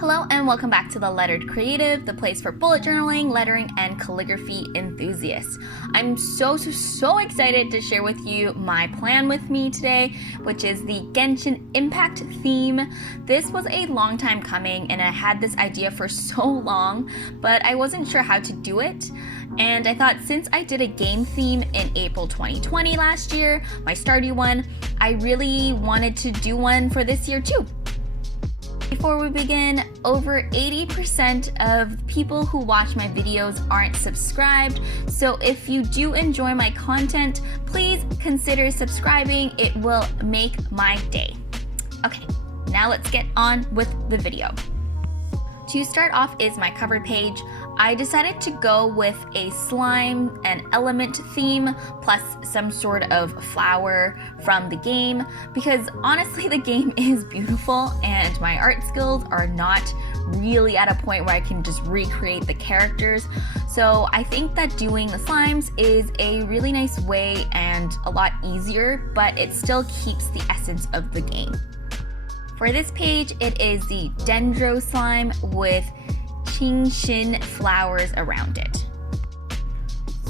Hello and welcome back to The Lettered Creative, the place for bullet journaling, lettering, and calligraphy enthusiasts. I'm so excited to share with you my plan with me today, which is the Genshin Impact theme. This was a long time coming and I had this idea for so long, but I wasn't sure how to do it. And I thought since I did a game theme in April 2020 last year, my Stardew one, I really wanted to do one for this year too. Before we begin, over 80% of people who watch my videos aren't subscribed, so if you do enjoy my content, please consider subscribing. It will make my day. Okay, now let's get on with the video. To start off is my cover page. I decided to go with a slime and element theme plus some sort of flower from the game because honestly the game is beautiful and my art skills are not really at a point where I can just recreate the characters. So I think that doing the slimes is a really nice way and a lot easier, but it still keeps the essence of the game. For this page, it is the Dendro slime with Genshin flowers around it.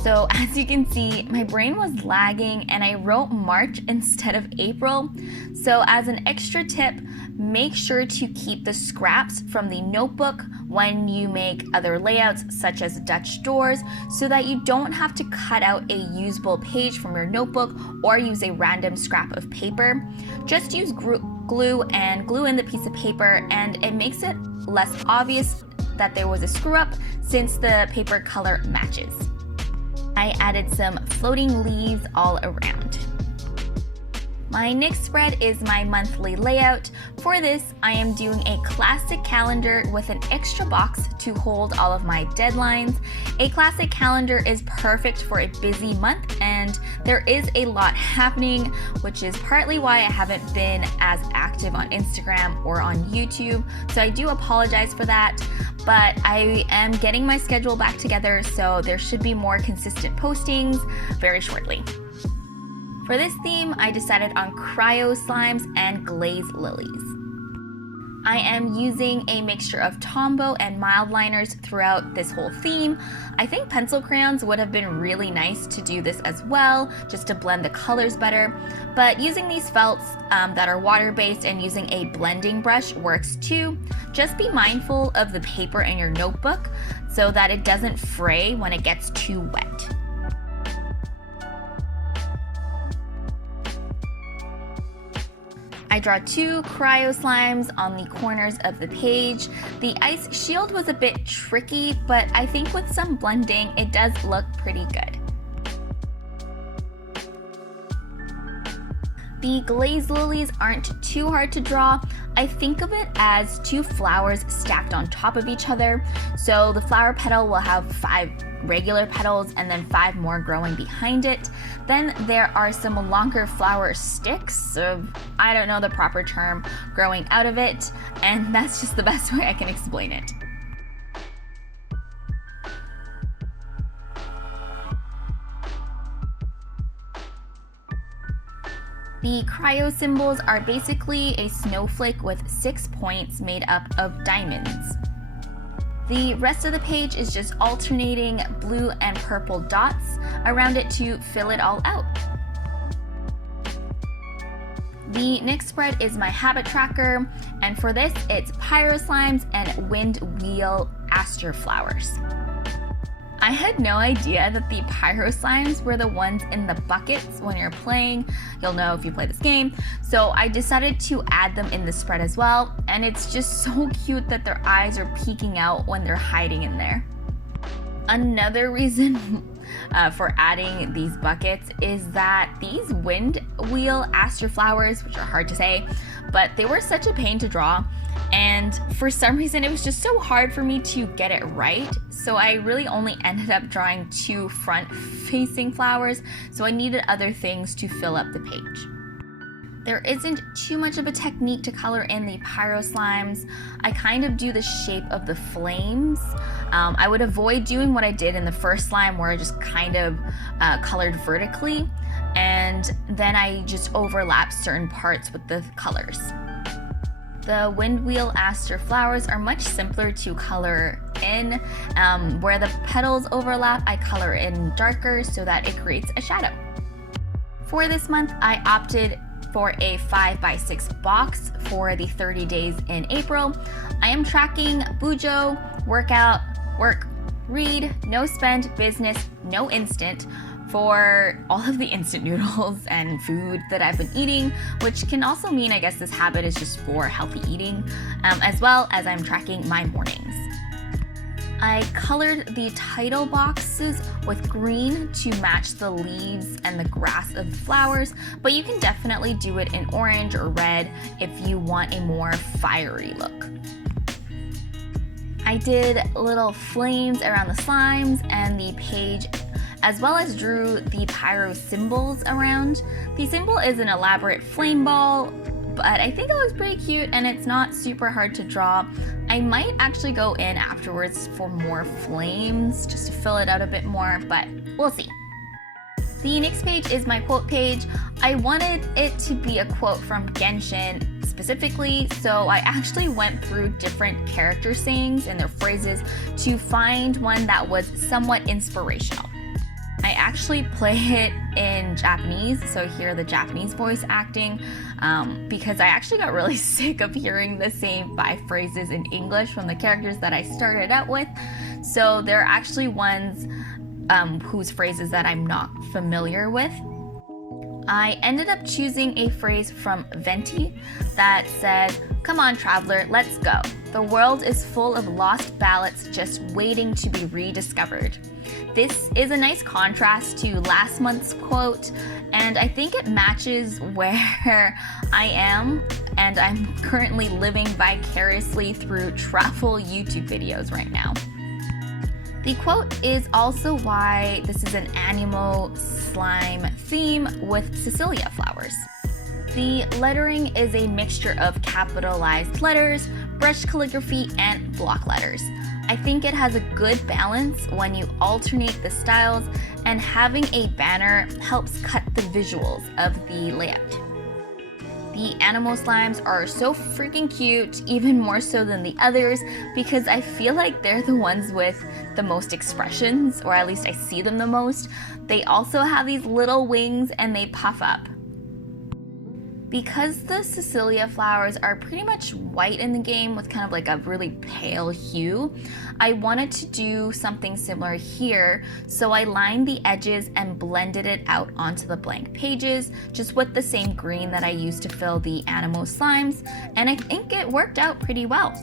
So as you can see, my brain was lagging and I wrote March instead of April. So as an extra tip, make sure to keep the scraps from the notebook when you make other layouts such as Dutch doors so that you don't have to cut out a usable page from your notebook or use a random scrap of paper. Just use glue and glue in the piece of paper and it makes it less obvious that there was a screw up since the paper color matches. I added some floating leaves all around. My next spread is my monthly layout. For this, I am doing a classic calendar with an extra box to hold all of my deadlines. A classic calendar is perfect for a busy month and there is a lot happening, which is partly why I haven't been as active on Instagram or on YouTube. So I do apologize for that, but I am getting my schedule back together, so there should be more consistent postings very shortly. For this theme, I decided on cryo slimes and glaze lilies. I am using a mixture of Tombow and Mildliners throughout this whole theme. I think pencil crayons would have been really nice to do this as well, just to blend the colors better. But using these felts that are water-based and using a blending brush works too. Just be mindful of the paper in your notebook so that it doesn't fray when it gets too wet. I draw two cryo slimes on the corners of the page. The ice shield was a bit tricky, but I think with some blending, it does look pretty good. The glaze lilies aren't too hard to draw. I think of it as two flowers stacked on top of each other. So the flower petal will have 5 regular petals and then 5 more growing behind it. Then there are some longer flower sticks, I don't know the proper term, growing out of it, and that's just the best way I can explain it. The cryo symbols are basically a snowflake with 6 points made up of diamonds. The rest of the page is just alternating blue and purple dots around it to fill it all out. The next spread is my habit tracker, and for this it's pyro slimes and wind wheel aster flowers. I had no idea that the pyro slimes were the ones in the buckets when you're playing. You'll know if you play this game. So I decided to add them in the spread as well. And it's just so cute that their eyes are peeking out when they're hiding in there. Another reason for adding these buckets is that these wind wheel aster flowers, which are hard to say, but they were such a pain to draw. And for some reason, it was just so hard for me to get it right. So I really only ended up drawing 2 front-facing flowers, so I needed other things to fill up the page. There isn't too much of a technique to color in the pyro slimes. I kind of do the shape of the flames. I would avoid doing what I did in the first slime where I just kind of colored vertically, and then I just overlap certain parts with the colors. The windwheel aster flowers are much simpler to color in. Where the petals overlap, I color in darker so that it creates a shadow. For this month, I opted for a 5x6 box for the 30 days in April. I am tracking Bujo, workout, work, read, no spend, business, no instant, for all of the instant noodles and food that I've been eating, which can also mean, I guess, this habit is just for healthy eating, as well as I'm tracking my mornings. I colored the title boxes with green to match the leaves and the grass of the flowers, but you can definitely do it in orange or red if you want a more fiery look. I did little flames around the slimes and the page, as well as drew the pyro symbols around. The symbol is an elaborate flame ball, but I think it looks pretty cute and it's not super hard to draw. I might actually go in afterwards for more flames just to fill it out a bit more, but we'll see. The next page is my quote page. I wanted it to be a quote from Genshin specifically, so I actually went through different character sayings and their phrases to find one that was somewhat inspirational. I actually play it in Japanese, so hear the Japanese voice acting, because I actually got really sick of hearing the same 5 phrases in English from the characters that I started out with. So there are actually ones whose phrases that I'm not familiar with. I ended up choosing a phrase from Venti that said, "Come on, traveler, let's go. The world is full of lost ballots just waiting to be rediscovered." This is a nice contrast to last month's quote, and I think it matches where I am, and I'm currently living vicariously through travel YouTube videos right now. The quote is also why this is an animo slime theme with Cecilia flowers. The lettering is a mixture of capitalized letters, brush calligraphy, and block letters. I think it has a good balance when you alternate the styles, and having a banner helps cut the visuals of the layout. The animal slimes are so freaking cute, even more so than the others, because I feel like they're the ones with the most expressions, or at least I see them the most. They also have these little wings and they puff up. Because the Cecilia flowers are pretty much white in the game with kind of like a really pale hue, I wanted to do something similar here, so I lined the edges and blended it out onto the blank pages, just with the same green that I used to fill the Animo slimes, and I think it worked out pretty well.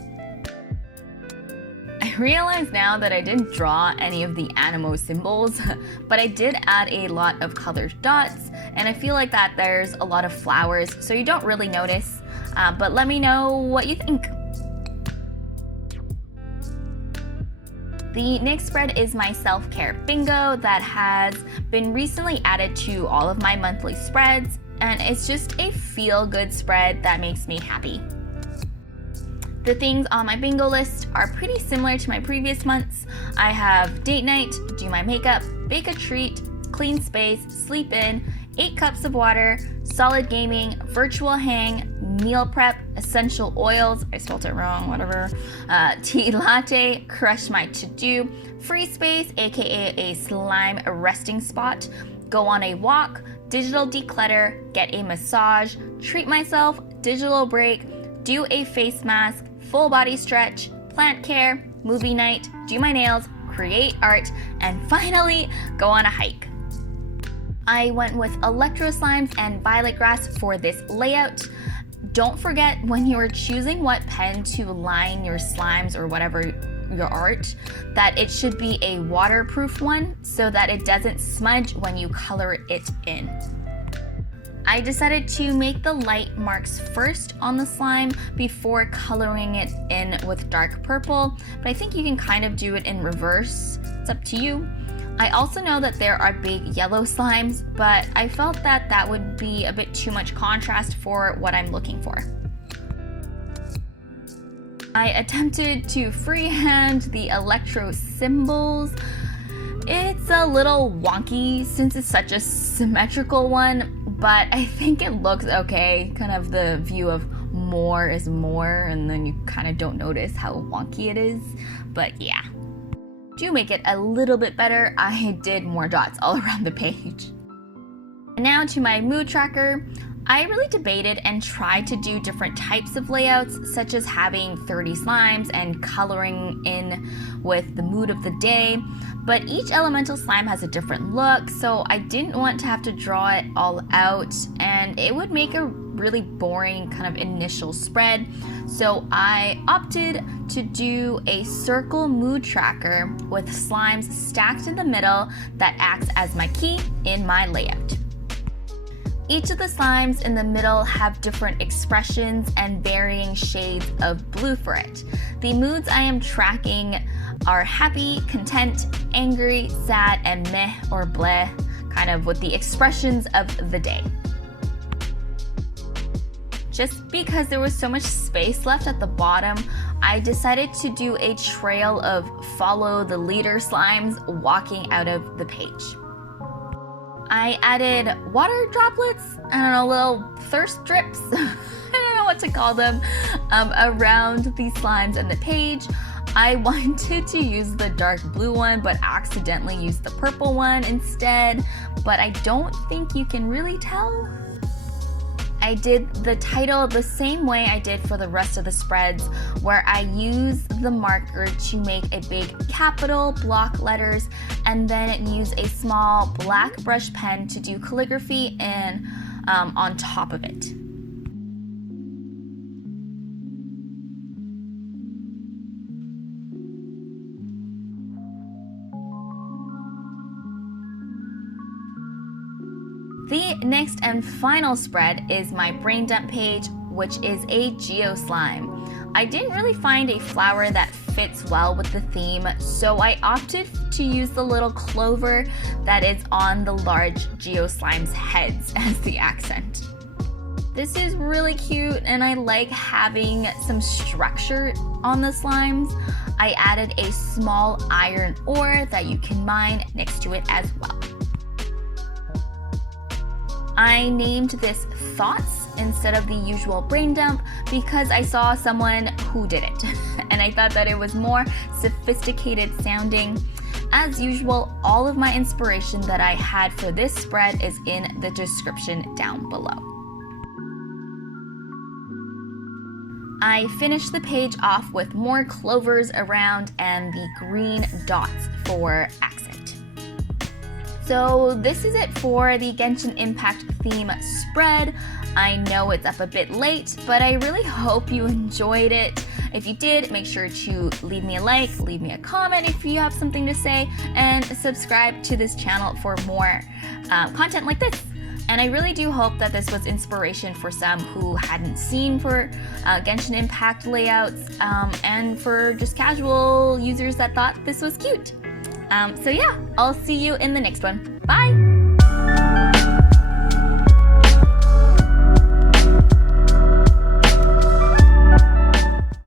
I realize now that I didn't draw any of the Animo symbols, but I did add a lot of colored dots, and I feel like that there's a lot of flowers, so you don't really notice, but let me know what you think. The next spread is my self-care bingo that has been recently added to all of my monthly spreads, and it's just a feel-good spread that makes me happy. The things on my bingo list are pretty similar to my previous months. I have date night, do my makeup, bake a treat, clean space, sleep in, 8 cups of water, solid gaming, virtual hang, meal prep, essential oils, I spelled it wrong, whatever, tea latte, crush my to-do, free space, aka a slime resting spot, go on a walk, digital declutter, get a massage, treat myself, digital break, do a face mask, full body stretch, plant care, movie night, do my nails, create art, and finally go on a hike. I went with electro slimes and violet grass for this layout. Don't forget when you are choosing what pen to line your slimes or whatever your art, that it should be a waterproof one so that it doesn't smudge when you color it in. I decided to make the light marks first on the slime before coloring it in with dark purple, but I think you can kind of do it in reverse. It's up to you. I also know that there are big yellow slimes, but I felt that that would be a bit too much contrast for what I'm looking for. I attempted to freehand the electro symbols. It's a little wonky since it's such a symmetrical one, but I think it looks okay, kind of the view of more is more, and then you kind of don't notice how wonky it is. But yeah. To make it a little bit better, I did more dots all around the page. And now to my mood tracker. I really debated and tried to do different types of layouts, such as having 30 slimes and coloring in with the mood of the day, but each elemental slime has a different look, so I didn't want to have to draw it all out, and it would make a really boring kind of initial spread. So I opted to do a circle mood tracker with slimes stacked in the middle that acts as my key in my layout. Each of the slimes in the middle have different expressions and varying shades of blue for it. The moods I am tracking are happy, content, angry, sad, and meh or bleh, kind of with the expressions of the day. Just because there was so much space left at the bottom, I decided to do a trail of follow the leader slimes walking out of the page. I added water droplets, I don't know, little thirst drips, I don't know what to call them, around the slimes and the page. I wanted to use the dark blue one, but accidentally used the purple one instead, but I don't think you can really tell. I did the title the same way I did for the rest of the spreads, where I used the marker to make a big capital block letters and then use a small black brush pen to do calligraphy and on top of it. The next and final spread is my brain dump page, which is a geo slime. I didn't really find a flower that fits well with the theme, so I opted to use the little clover that is on the large geo slime's heads as the accent. This is really cute, and I like having some structure on the slimes. I added a small iron ore that you can mine next to it as well. I named this Thoughts instead of the usual brain dump because I saw someone who did it, and I thought that it was more sophisticated sounding. As usual, all of my inspiration that I had for this spread is in the description down below. I finished the page off with more clovers around and the green dots for accent. So this is it for the Genshin Impact theme spread. I know it's up a bit late, but I really hope you enjoyed it. If you did, make sure to leave me a like, leave me a comment if you have something to say, and subscribe to this channel for more content like this. And I really do hope that this was inspiration for some who hadn't seen for Genshin Impact layouts, and for just casual users that thought this was cute. So yeah, I'll see you in the next one. Bye!